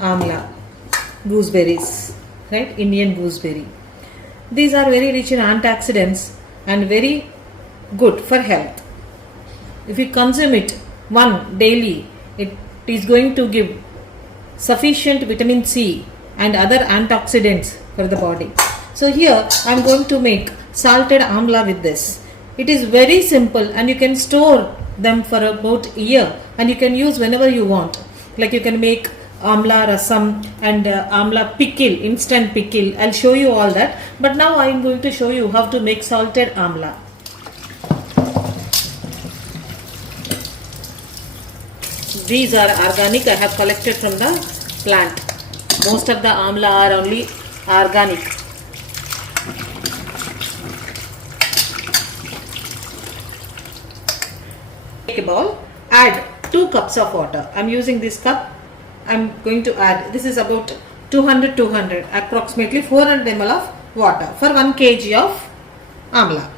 Amla, gooseberries, right? Indian gooseberry. These are very rich in antioxidants and very good for health. If you consume it one daily, it is going to give sufficient vitamin C and other antioxidants for the body. So here I am going to make salted amla with this. It is very simple and you can store them for about a year and you can use whenever you want. Like you can make amla rasam and amla pickle, instant pickle. I'll show you all that. But now I am going to show you how to make salted amla. These are organic. I have collected from the plant. Most of the amla are only organic. Take a bowl. Add 2 cups of water. I'm using this cup. I'm going to add. This is about 200, approximately 400 ml of water for 1 kg of amla.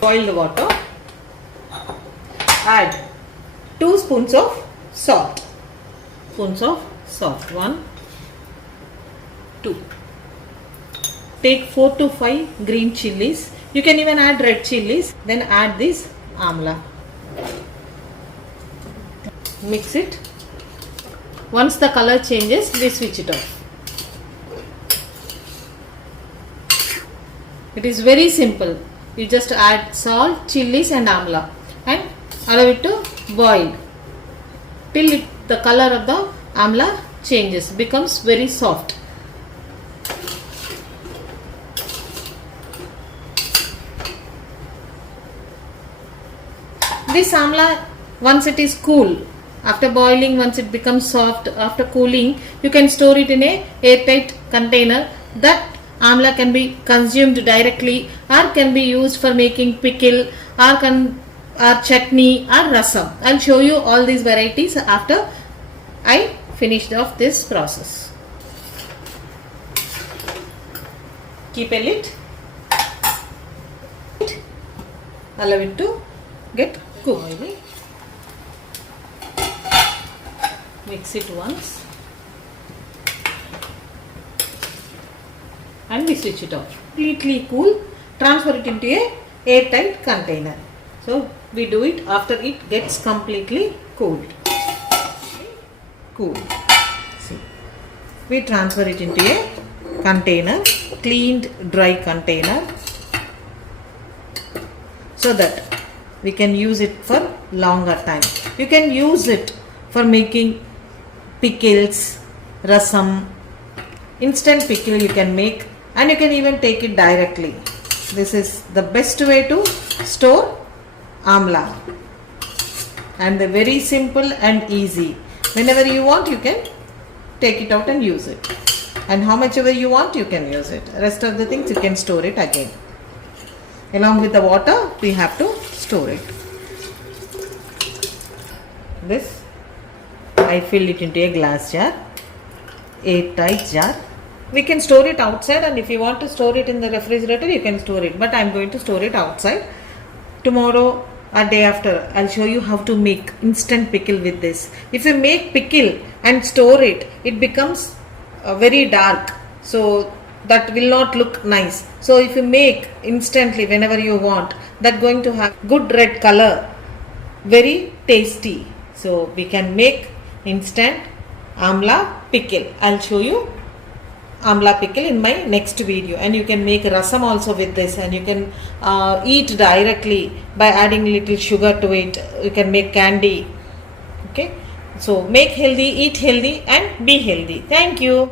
Boil the water. Add 2 spoons of salt. 1, 2. Take 4 to 5 green chilies. You can even add red chilies. Then add this amla. Mix it. Once the color changes, we switch it off. It is very simple. You just add salt, chilies and amla and allow it to boil till the color of the amla changes, becomes very soft. This amla, once it is cool, after boiling, once it becomes soft, after cooling, you can store it in a airtight container. That amla can be consumed directly or can be used for making pickle or chutney or rasam. I'll show you all these varieties after I finished off this process. Keep a lid. Allow it to get cooked. Mix it once and we switch it off. Completely cool. Transfer it into a airtight container. So we do it after it gets completely cooled. See, we transfer it into a container, cleaned dry container, so that we can use it for longer time. You can use it for making pickles, rasam, instant pickle you can make, and you can even take it directly. This is the best way to store amla and very simple and easy. Whenever you want, you can take it out and use it, and how much ever you want, you can use it. Rest of the things you can store it again. Along with the water, we have to store it. This I fill it into a glass jar, airtight jar. We can store it outside, and if you want to store it in the refrigerator, you can store it. But I am going to store it outside. Tomorrow or day after, I'll show you how to make instant pickle with this. If you make pickle and store it, it becomes very dark. So that will not look nice. So if you make instantly whenever you want, that's going to have good red color, very tasty. So we can make instant amla pickle. I'll show you amla pickle in my next video, and you can make rasam also with this, and you can eat directly by adding little sugar to it. You can make candy. Okay, so make healthy, eat healthy and be healthy. Thank you.